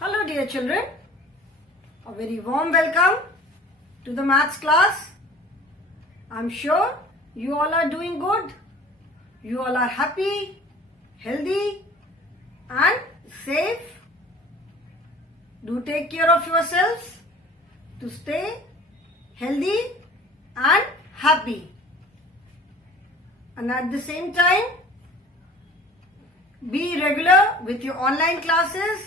Hello dear children, a very warm welcome to the maths class. I'm sure you all are doing good. You all are happy, healthy and safe. Do take care of yourselves to stay healthy and happy. And at the same time, be regular with your online classes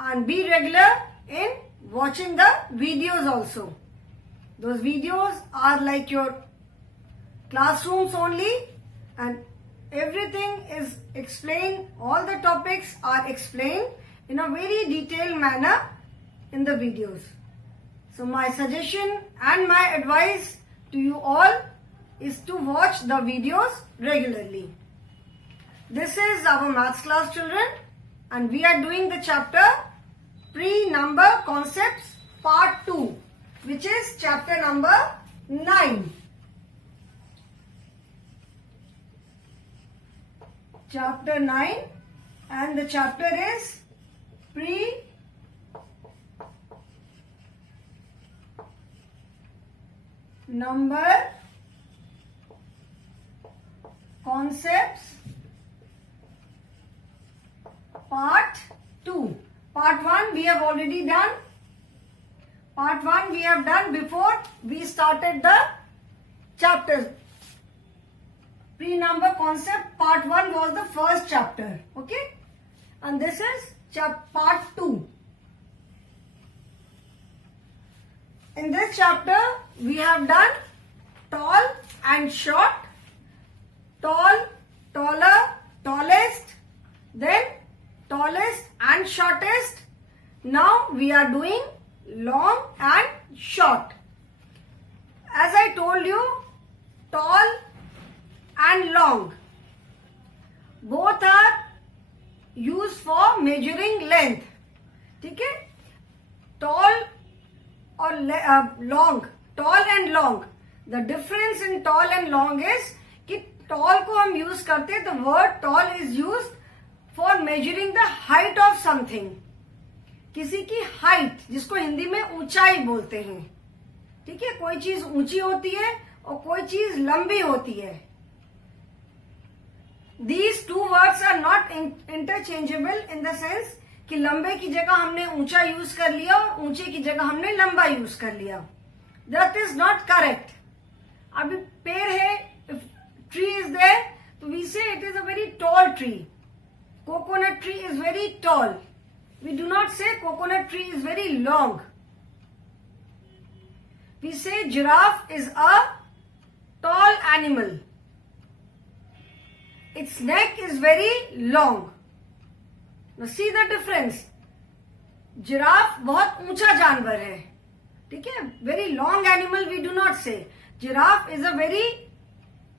and be regular in watching the videos also. Those videos are like your classrooms only and everything is explained, all the topics are explained in a very detailed manner in the videos. So my suggestion and my advice to you all is to watch the videos regularly. This is our maths class, children, and we are doing the chapter Pre-Number Concepts Part 2, which is chapter number 9. Chapter 9, and the chapter is Pre-Number Concepts Part 2. Part 1 we have already done. Part 1 we have done before we started the chapters. Pre-number concept part 1 was the first chapter. Okay? And this is part 2. In this chapter we have done tall and short, tall, taller, tallest, then tallest and shortest. Now we are doing long and short. As I told you, tall and long both are used for measuring length. ठीक है? Tall or long, tall and long. The difference in tall and long is कि tall को हम use करते हैं, the word tall is used for measuring the height of something. किसी की height, जिसको हिंदी में ऊंचाई बोलते हैं. ठीक है? कोई चीज ऊंची होती है और कोई चीज लंबी होती है. These two words are not interchangeable in the sense कि लंबे की जगह हमने ऊंचा यूज कर लिया और ऊंचे की जगह हमने लंबा यूज कर लिया. That is not correct. अभी पेड़ है, if tree is there, तो we say it is a very tall tree. Coconut tree is very tall. We do not say coconut tree is very long. We say giraffe is a tall animal. Its neck is very long. Now see the difference. Giraffe बहुत ऊंचा जानवर है. ठीक है? Very long animal we do not say. Giraffe is a very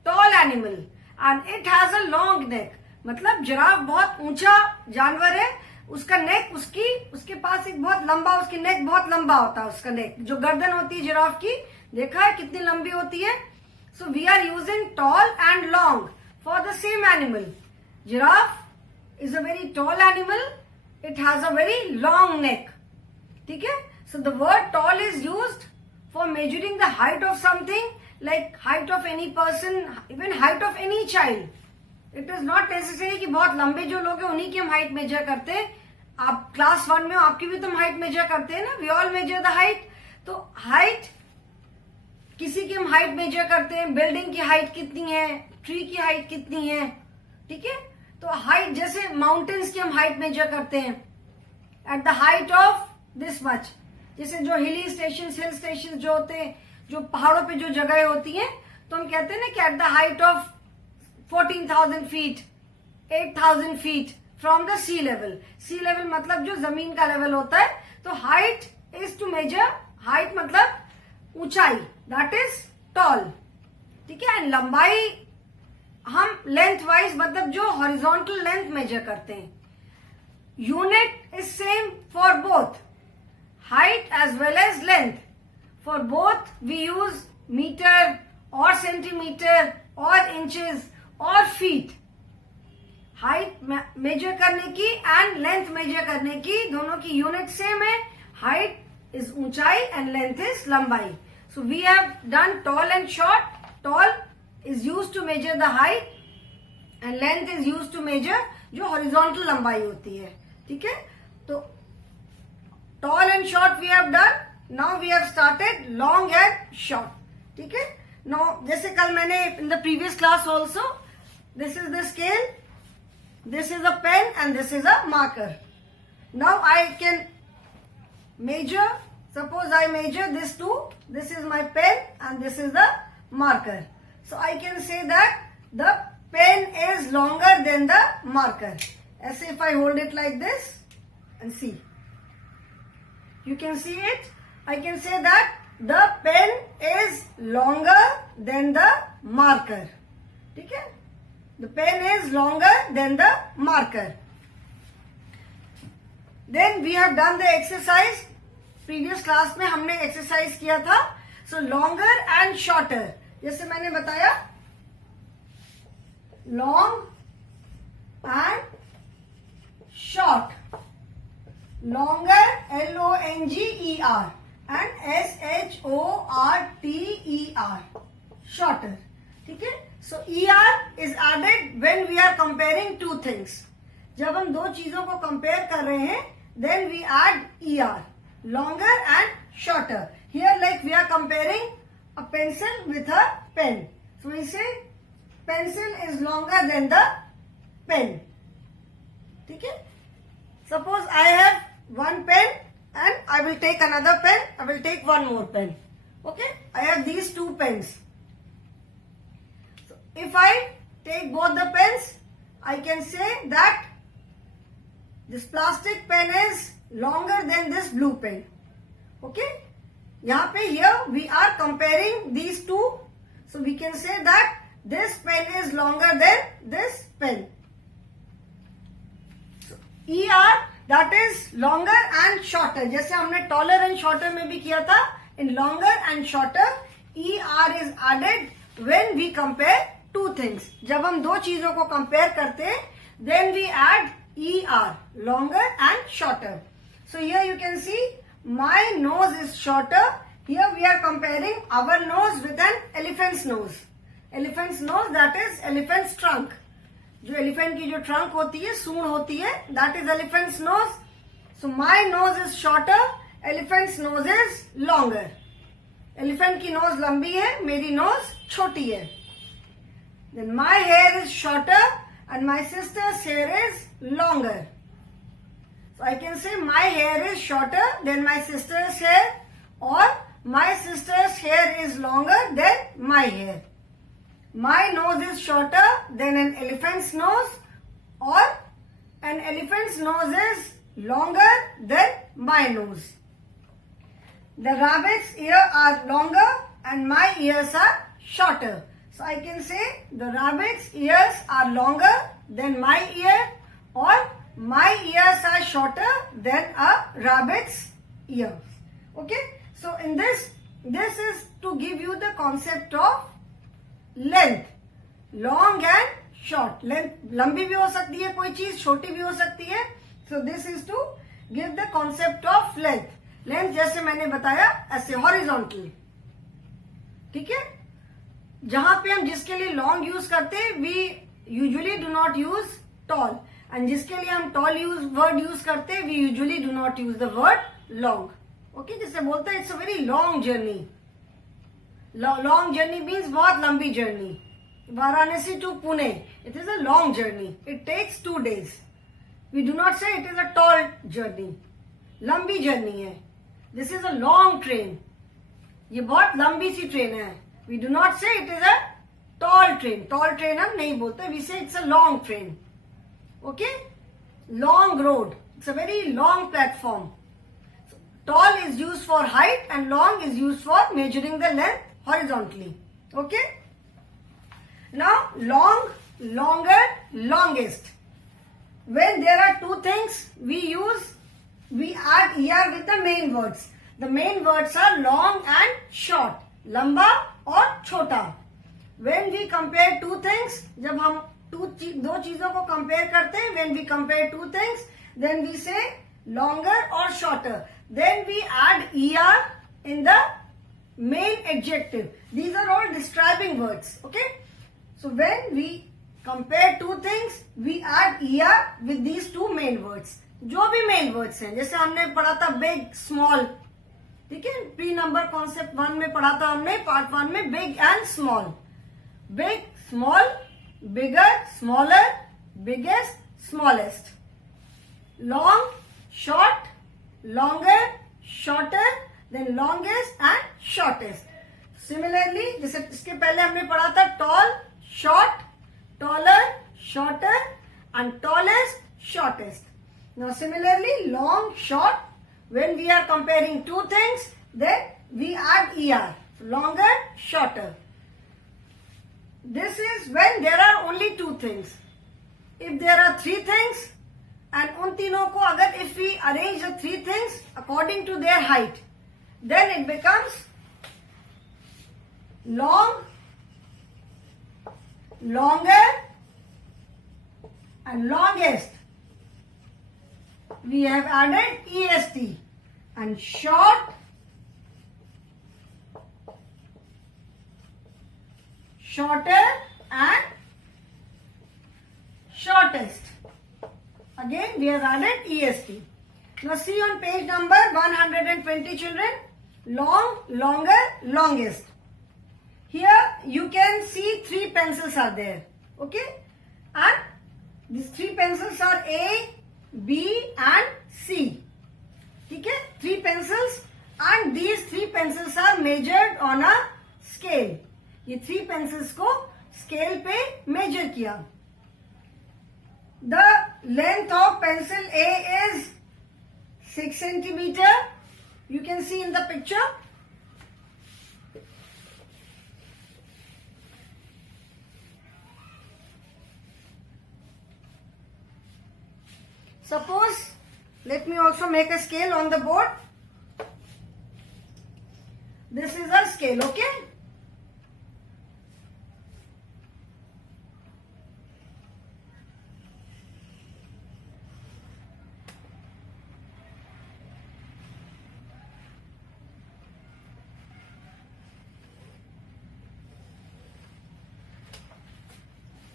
tall animal and it has a long neck. मतलब giraffe बहुत ऊंचा जानवर है, उसका नेक उसके पास एक बहुत लंबा, उसकी नेक बहुत लंबा होता है. उसका नेक, जो गर्दन होती है जिराफ की, देखा है कितनी लंबी होती है. So we are using tall and long for the same animal. Giraffe is a very tall animal, it has a very long neck. ठीक है? So the word tall is used for measuring the height of something, like height of any person, even height of any child. It is not necessary कि बहुत लंबे जो लोग हैं उन्हीं की हम हाइट मेजर करते हैं. आप क्लास 1 में हो, आपकी भी तो हम हाइट मेजर करते हैं ना. We all measure the height. तो हाइट, किसी की हम हाइट मेजर करते हैं. बिल्डिंग की हाइट कितनी है, ट्री की हाइट कितनी है. ठीक है? तो हाइट, जैसे माउंटेन्स की हम हाइट मेजर करते हैं at the height of this much. जैसे जो हिल स्टेशन जो होते हैं, जो पहाड़ों पे जो जगह होती है, तो हम कहते हैं ना कि at the height of 14,000 feet, 8,000 feet from the sea level. Sea level मतलब जो जमीन का लेवल होता है. तो height is to measure, height मतलब ऊंचाई, that is tall. ठीक है? एंड लंबाई हम लेंथ वाइज, मतलब जो हॉरिजॉन्टल लेंथ मेजर करते हैं. Unit is same for both height as well as length. For both we use meter or centimeter or inches or feet. Height measure करने की एंड लेंथ मेजर करने की, दोनों की यूनिट सेम है. Height is ऊंचाई एंड लेंथ इज लंबाई. So we have done tall and short. Tall is use to measure the height and length is use to measure जो हॉरिजॉन्टल लंबाई होती है. ठीक है, तो tall and short we have done. Now we have started long and short. ठीक है, now जैसे कल मैंने in the previous class also, this is the scale, this is a pen and this is a marker. Now I can measure, suppose I measure this two, this is my pen and this is the marker. So I can say that the pen is longer than the marker. As if I hold it like this and see. You can see it. I can say that the pen is longer than the marker. ठीक है? The pen is longer than the marker. Then we have done the exercise. Previous class में हमने exercise किया था. So longer and shorter. जैसे मैंने बताया, long and short. Longer, L-O-N-G-E-R and S-H-O-R-T-E-R. Shorter. ठीक है, so ER is added when we are comparing two things. जब हम दो चीजों को कंपेयर कर रहे हैं, then we add ER, longer and shorter. Here like we are comparing a pencil with a pen. So we say pencil is longer than the pen. ठीक है, suppose I have one pen and I will take another pen, I will take one more pen. Okay, I have these two pens. If I take both the pens, I can say that this plastic pen is longer than this blue pen. Okay? यहाँ पे here we are comparing these two. So we can say that this pen is longer than this pen. So, ER that is longer and shorter. जैसे हमने taller and shorter में भी किया था. In longer and shorter, ER is added when we compare two things. जब हम दो चीजों को कंपेयर करते हैं, then we add ER, longer and shorter. So here you can see my nose is shorter. Here we are comparing our nose with an elephant's nose. Elephant's nose, that is elephant's trunk. जो elephant की जो trunk होती है, सूंड होती है, that is elephant's nose. So my nose is shorter, elephant's nose is longer. Elephant की nose लंबी है, मेरी nose छोटी है. Then my hair is shorter and my sister's hair is longer. So I can say my hair is shorter than my sister's hair, or my sister's hair is longer than my hair. My nose is shorter than an elephant's nose, or an elephant's nose is longer than my nose. The rabbit's ears are longer and my ears are shorter. So I can say the rabbit's ears are longer than my ear, or my ears are shorter than a rabbit's ears. Okay? So in this is to give you the concept of length. Long and short. Length लंबी भी हो सकती है कोई चीज, छोटी भी हो सकती है. So this is to give the concept of length. Length जैसे मैंने बताया ऐसे horizontal. ठीक है, जहां पे हम जिसके लिए लॉन्ग यूज करते हैं, we usually do not use tall, and जिसके लिए हम टॉल वर्ड यूज करते हैं, we usually do not use the word long. Okay, जिसे बोलते हैं it's a very long journey. Long journey means बहुत लंबी journey. Varanasi to Pune, it is a long journey. It takes 2 days. We do not say it is a tall journey. लंबी journey है. This is a long train. ये बहुत लंबी सी train है. We do not say it is a tall train. Tall train हम नहीं बोलते. We say it's a long train. Okay? Long road. It's a very long platform. So, tall is used for height and long is used for measuring the length horizontally. Okay? Now, long, longer, longest. When there are two things, we add ER with the main words. The main words are long and short. लंबा और छोटा. When we compare two things, जब हम दो चीजों को compare करते हैं, when we compare two things then we say longer और shorter, then we add ER in the main adjective. These are all describing words. Okay, so when we compare two things we add ER with these two main words. जो भी main words हैं, जैसे हमने पढ़ा था big small, ठीक है, pre number concept 1 में पढ़ा था हमने, पार्ट 1 में big and small, big small, bigger smaller, biggest smallest, long short, longer shorter, then longest and shortest. Similarly जैसे इसके पहले हमने पढ़ा था tall short, taller shorter and tallest shortest. Now similarly long short, when we are comparing two things then we add ER, longer shorter. This is when there are only two things. If there are three things and उन तीनों को अगर if we arrange the three things according to their height then it becomes long, longer and longest. We have added EST, and short, shorter and shortest. Again we have added EST. Now see on page number 120 children, long, longer, longest. Here you can see three pencils are there. Okay, and these three pencils are A, B and C. ठीक है, three pencils and these three pencils are measured on a scale. ये three pencils को scale पे measure किया. The length of pencil A is 6 centimeter. You can see in the picture. Suppose, let me also make a scale on the board. This is a scale, okay?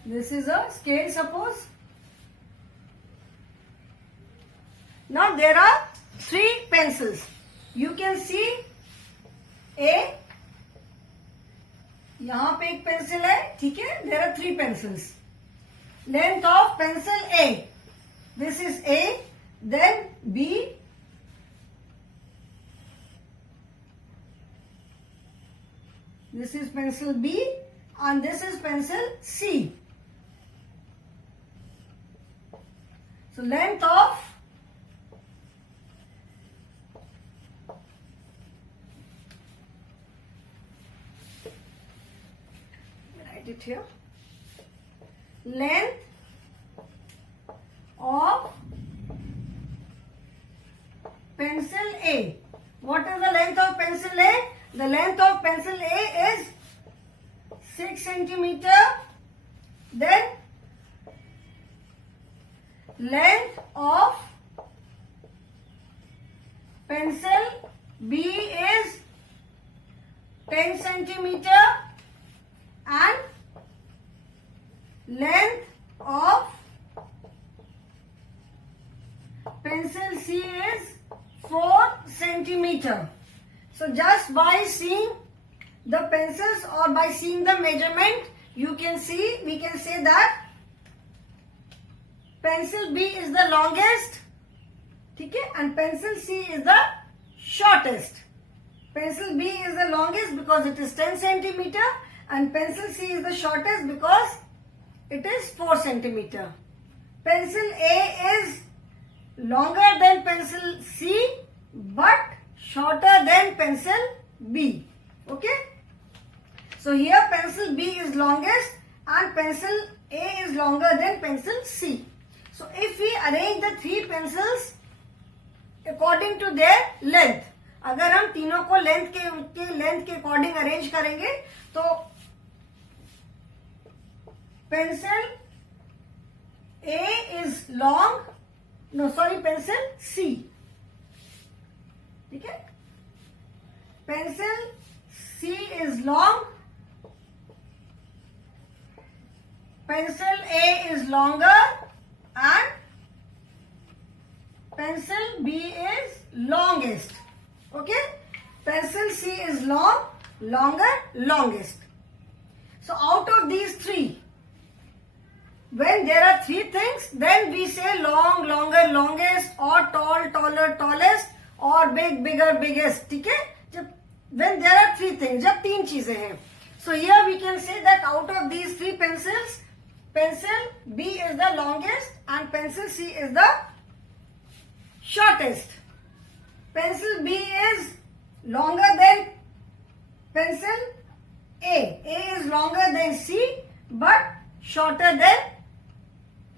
This is a scale, suppose. Now there are three pencils. You can see A, यहाँ पे एक pencil है, ठीक है. There are three pencils. Length of pencil A. This is A. Then B. This is pencil B, and this is pencil C. So length of it here, length of pencil A. What is the length of pencil A? The length of pencil A is 6 centimeter. Then length of pencil B is 10 centimeter and length of pencil C is 4 centimeter. So just by seeing the pencils or by seeing the measurement, you can see, we can say that pencil B is the longest, ठीक है, and pencil C is the shortest. Pencil B is the longest because it is 10 centimeter and pencil C is the shortest because it is 4 centimeter. Pencil A is longer than pencil C but shorter than pencil B. Okay. So here pencil B is longest and pencil A is longer than pencil C. So if we arrange the three pencils according to their length, अगर हम तीनों को length के according arrange करेंगे तो pencil A is long, no sorry, pencil C. ठीक है, pencil C is long, pencil A is longer, and pencil B is longest. Okay, pencil C is long, longer, longest. So out of these three, when there are three things, then we say long, longer, longest, or tall, taller, tallest, or big, bigger, biggest. ठीक है, जब when there are three things, जब तीन चीजें हैं. So here we can say that out of these three pencils, pencil B is the longest and pencil C is the shortest. Pencil B is longer than pencil A. A is longer than C but shorter than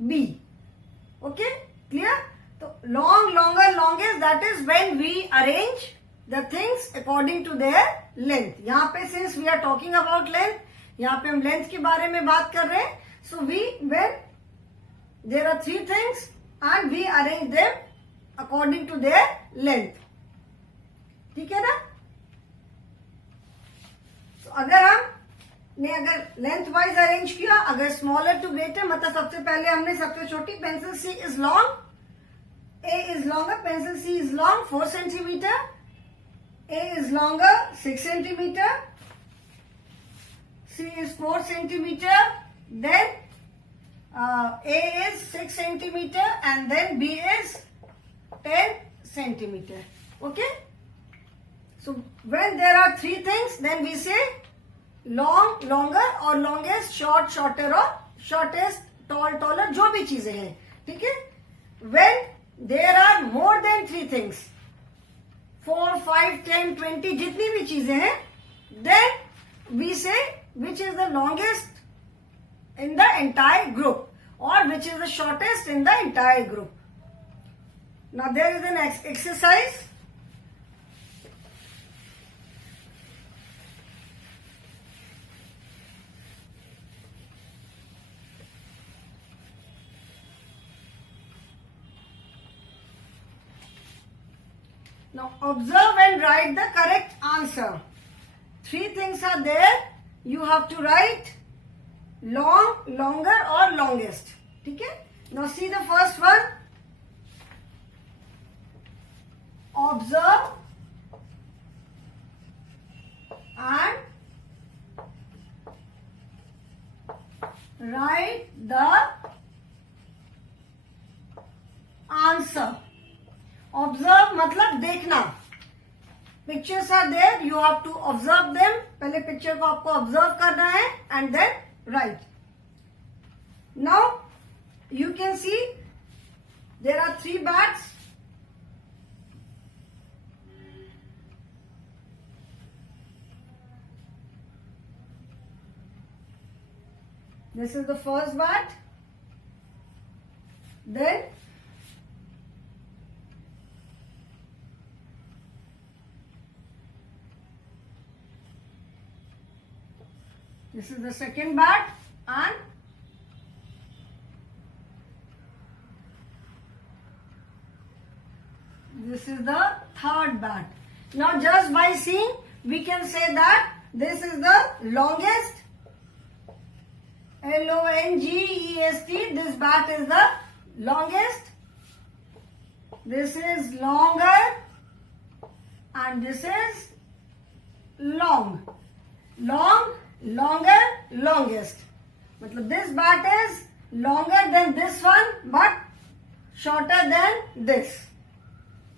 B. Okay, clear? So long, longer, longest, that is when we arrange the things according to their length. यहाँ पे since we are talking about length, यहाँ पे हम length के बारे में बात कर रहे हैं. So when there are three things and we arrange them according to their length. ठीक है ना? So अगर लेंथ वाइज अरेंज किया, अगर स्मॉलर टू ग्रेटर, मतलब सबसे पहले हमने सबसे छोटी pencil C is long, A is longer, pencil C is long 4 centimetre, A is longer 6 centimetre, C is 4 centimetre, then A is 6 centimetre and then B is 10 centimetre. Okay, so when there are three things then we say long, longer, और longest, short, shorter, और shortest, tall, taller, जो भी चीजें हैं. ठीक है, when there are more than three things, 4, 5, 10, 20, जितनी भी चीजें हैं, then we say which is the longest in the entire group और which is the shortest in the entire group. Now there is an exercise. Now observe and write the correct answer. Three things are there. You have to write long, longer, or longest. ठीक है? Now see the first one. Observe and write the answer. Observe मतलब देखना. Pictures are there, you have to observe them. पहले picture को आपको observe करना है and then write. Now you can see there are 3 bats. This is the first bat. Then this is the second bat and this is the third bat. Now just by seeing we can say that this is the longest, longest. This bat is the longest, this is longer, and this is long. Long, longer, longest. मतलब this bat is longer than this one but shorter than this.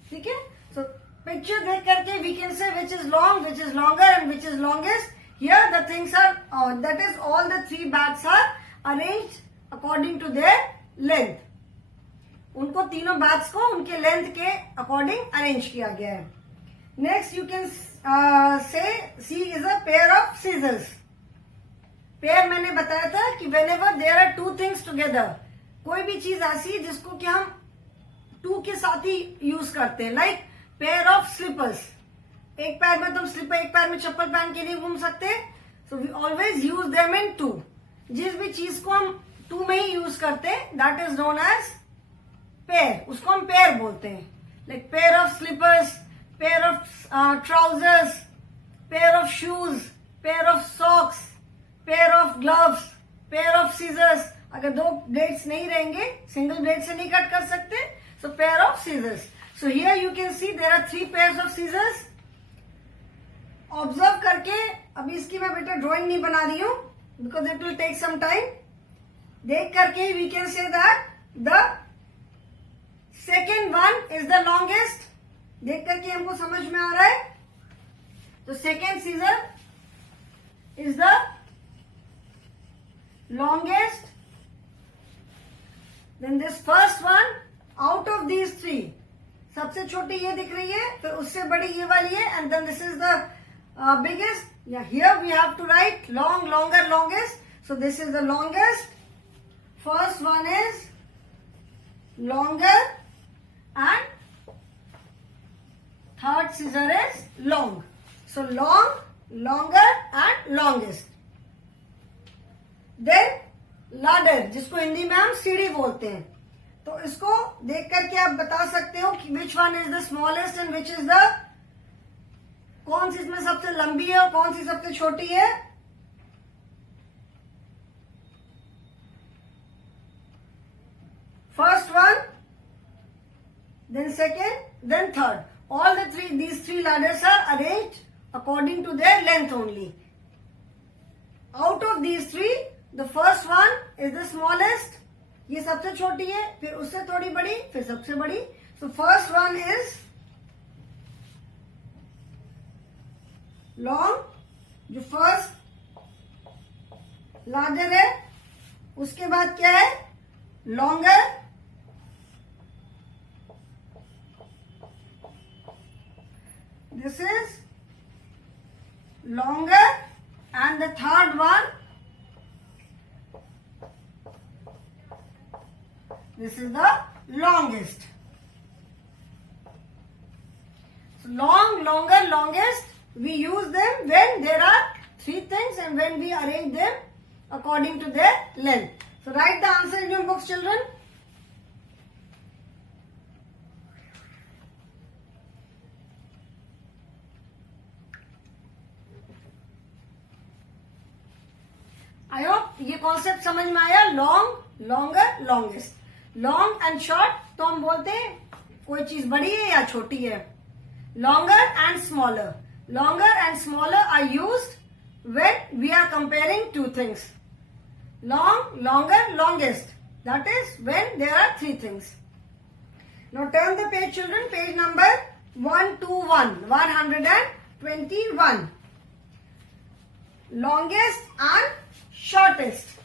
ठीक है, so picture देख करके we can say which is long, which is longer, and which is longest. Here the things are that is all the 3 bats are arranged according to their length. उनको तीनों bats को उनके length के according arrange किया गया है. Next you can say C is a pair of scissors. Pair मैंने बताया था कि whenever there are 2 things together, कोई भी चीज ऐसी है जिसको कि हम 2 के साथ ही यूज करते हैं. लाइक पेयर ऑफ स्लीपर्स, एक पैर में तुम स्लीपर, एक पैर में चप्पल पहन के नहीं घूम सकते. So we always use them in 2. जिस भी चीज को हम टू में ही यूज करते हैं, that is known as pair, उसको हम पेयर बोलते हैं. Like pair of slippers, pair of trousers, pair of shoes, pair of socks, pair of gloves, pair of scissors. अगर दो ब्लेड्स नहीं रहेंगे, सिंगल ब्लेड से नहीं कट कर सकते, so pair of scissors. So here you can see there are 3 pairs of scissors. Observe करके, अभी इसकी मैं बेटा ड्राइंग नहीं बना रही हूं because it will take some time. देख करके we can say that the second one is the longest. देख करके हमको समझ में आ रहा है. तो second scissor is the longest. Then this first one out of these 3, सबसे छोटी ये दिख रही है, फिर उससे बड़ी ये वाली है, and then this is the biggest. Yeah, here we have to write long, longer, longest. So this is the longest. First one is longer and third scissor is long. So long, longer and longest. Then ladder, जिसको हिंदी में हम सीढ़ी बोलते हैं. तो इसको देख करके आप बता सकते हो कि which one is the smallest and which is the, कौन सी इसमें सबसे लंबी है और कौन सी सबसे छोटी है. First one, then second, then third. All these three ladders are arranged according to their length only. Out of these 3, the first one is the smallest. ये सबसे छोटी है, फिर उससे थोड़ी बड़ी, फिर सबसे बड़ी. So first one is long, जो फर्स्ट लार्जर है. उसके बाद क्या है, longer. This is longer and the third one, this is the longest. Long, longer, longest, we use them when there are 3 things and when we arrange them according to their length. So write the answer in your books, children. I hope ये concept समझ में आया. Long, longer, longest. Long and short तो हम बोलते हैं कोई चीज बड़ी है या छोटी है. Longer and smaller. Longer and smaller are used when we are comparing 2 things. Long, longer, longest. That is when there are 3 things. Now turn the page, children. Page number 121. 121. Longest and shortest.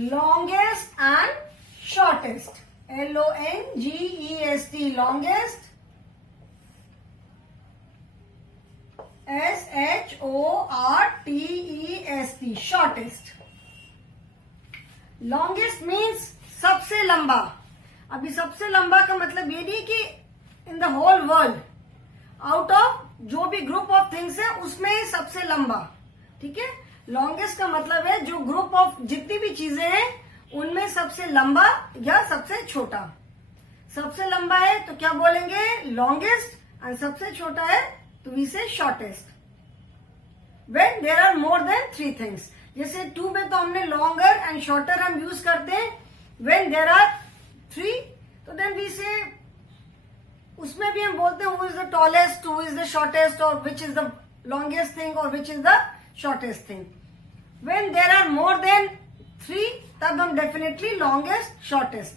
Longest and shortest. Longest. Longest. shortest. Shortest. Longest means सबसे लंबा. अभी सबसे लंबा का मतलब ये नहीं कि in the whole world, out of जो भी ग्रुप ऑफ थिंग्स है उसमें सबसे लंबा. ठीक है. लॉन्गेस्ट का मतलब है जो ग्रुप ऑफ जितनी भी चीजें हैं उनमें सबसे लंबा या सबसे छोटा. सबसे लंबा है तो क्या बोलेंगे, लॉन्गेस्ट. एंड सबसे छोटा है तो we say shortest. When there are more than 3 things. जैसे 2 में तो हमने लॉन्गर एंड शॉर्टर हम यूज करते हैं. व्हेन देयर आर 3 तो देन वी से, उसमें भी हम बोलते हैं who is the tallest, who is the shortest, और which is the longest thing और which is the shortest thing. When there are more than 3, तब हम डेफिनेटली लॉन्गेस्ट, शॉर्टेस्ट.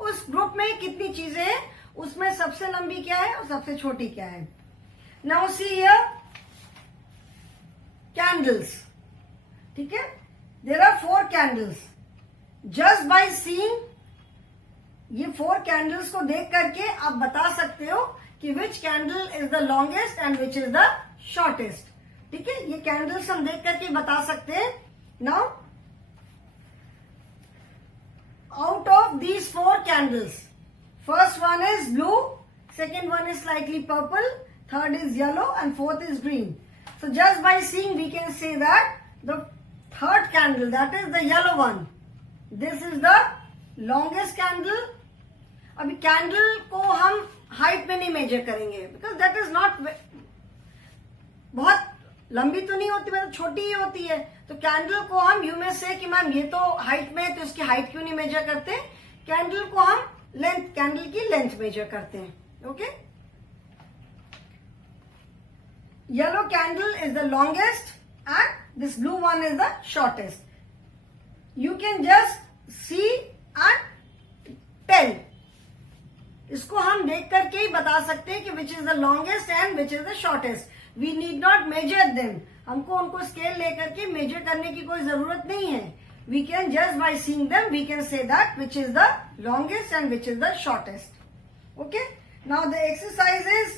उस ग्रुप में कितनी चीजें हैं, उसमें सबसे लंबी क्या है और सबसे छोटी क्या है. Now see here candles. ठीक है. There are 4 candles. Just by seeing ये 4 कैंडल्स को देख करके आप बता सकते हो कि which candle is the longest and which is the shortest. ठीक है. ये कैंडल्स हम देख करके बता सकते हैं. Now out of these 4 candles, First one is blue, second one is slightly purple, third is yellow, and fourth is green. So just by seeing we can say that the third candle, that is the yellow one, this is the longest candle. अभी candle को हम height में नहीं major करेंगे because that is not, बहुत लंबी तो नहीं होती, मतलब छोटी ही होती है. तो कैंडल को हम यू में से कि मैम ये तो हाइट में है तो इसकी हाइट क्यों नहीं मेजर करते. कैंडल को हम लेंथ, कैंडल की लेंथ मेजर करते हैं. Okay, yellow candle is the longest and this blue one is the shortest. You can just see and tell. इसको हम देख करके ही बता सकते हैं कि which is the longest and which is the shortest. We need not measure them. हमको उनको स्केल लेकर के मेजर करने की कोई जरूरत नहीं है. We can just by seeing them we can say that which is the longest and which is the shortest. Okay, now the exercise is,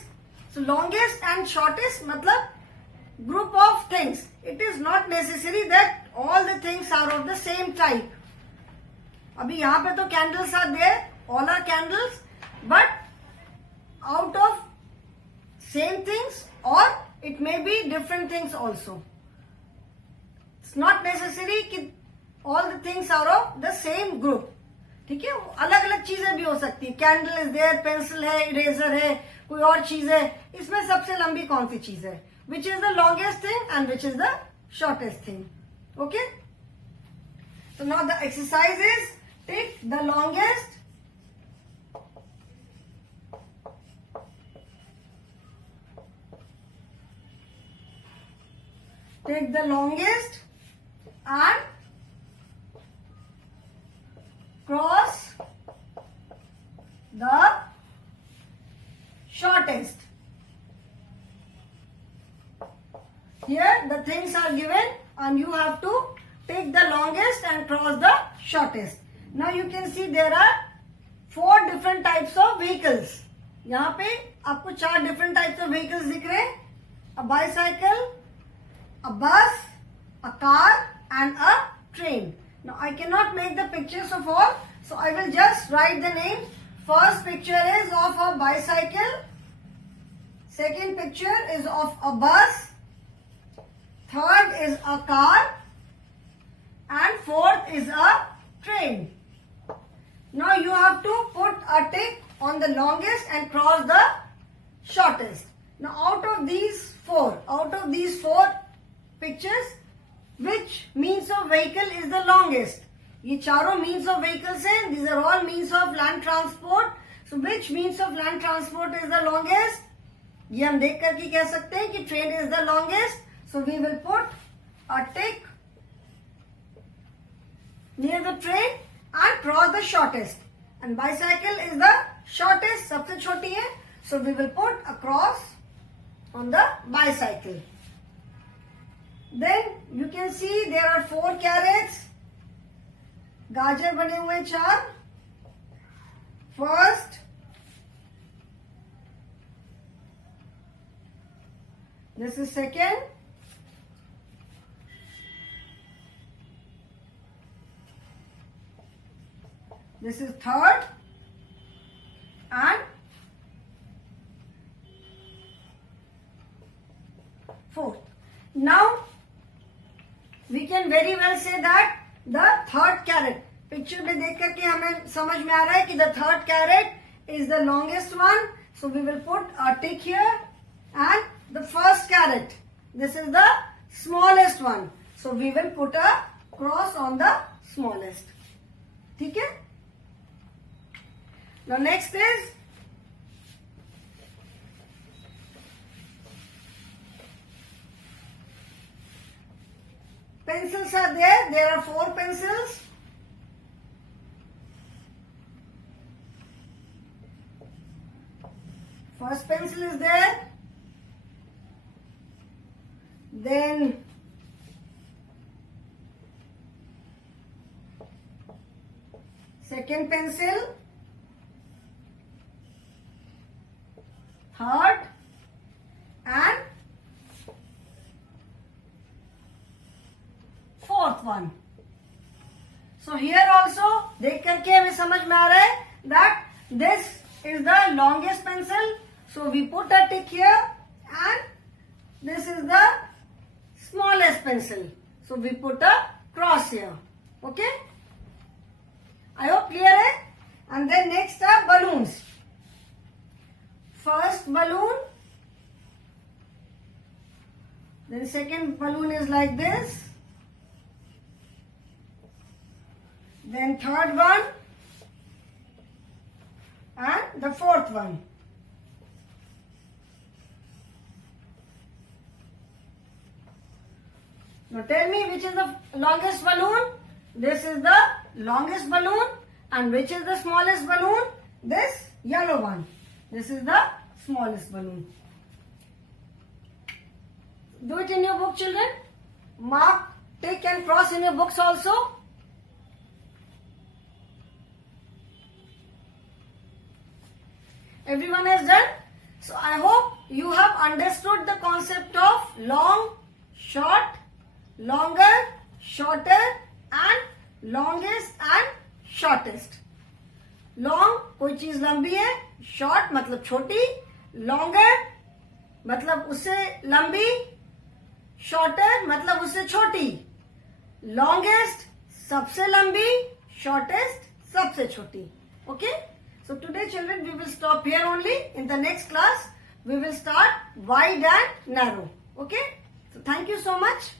so longest and shortest मतलब group of things. It is not necessary that all the things are of the same type. अभी यहाँ पे तो candles are there, all are candles, but out of same things or it may be different things also. It's not necessary कि all the things are of the same group. ठीक है, अलग अलग चीजें भी हो सकती है. कैंडल इज देयर, पेंसिल है, इरेजर है, कोई और चीज है. इसमें सबसे लंबी कौन सी चीज है? विच is the longest thing and which is the shortest thing. Okay, so now the exercise is take the longest and cross the shortest. Here the things are given and you have to take the longest and cross the shortest. Now you can see there are 4 different types of vehicles. यहाँ पे आपको 4 different types of vehicles दिख रहे हैं. A bicycle, a bus, a car and a train. Now I cannot make the pictures of all, so I will just write the names. First picture is of a bicycle, second picture is of a bus, third is a car and fourth is a train. Now you have to put a tick on the longest and cross the shortest. Now out of these four pictures, which means of vehicle is the longest? ये चारों means of vehicles हैं. These are all means of land transport. So which means of land transport is the longest? ये हम देख करके कह सकते हैं कि train is the longest. So we will put a tick near the train and cross the shortest. And bicycle is the shortest, सबसे छोटी है. So we will put a cross on the bicycle. Then you can see there are 4 carrots. गाजर बने हुए 4. First, this is second, this is third and fourth. Now we can very well say that the third carrot, picture में देख करके हमें समझ में आ रहा है कि the third carrot is the longest one. So we will put a tick here. And the first carrot, this is the smallest one. So we will put a cross on the smallest. ठीक है? Now next is pencils are there. There are 4 pencils. First pencil is there. Then second pencil. Third and fourth one. So here also देख करके हमें समझ में आ रहा है that this is the longest pencil, so we put a tick here, and this is the smallest pencil, so we put a cross here. Okay, I hope clear hai. And then next are balloons. First balloon, then second balloon is like this, then third one, and the fourth one. Now tell me which is the longest balloon. This is the longest balloon. And which is the smallest balloon? This yellow one. This is the smallest balloon. Do it in your book, children. Mark, tick and cross in your books also. Everyone has done. So I hope you have understood the concept of long, short, longer, shorter and longest and shortest. Long कोई चीज लंबी है, short मतलब छोटी, longer मतलब उससे लंबी, shorter मतलब उससे छोटी, longest सबसे लंबी, shortest सबसे छोटी. Okay? So today children we will stop here only. In the next class we will start wide and narrow. Okay? So thank you so much.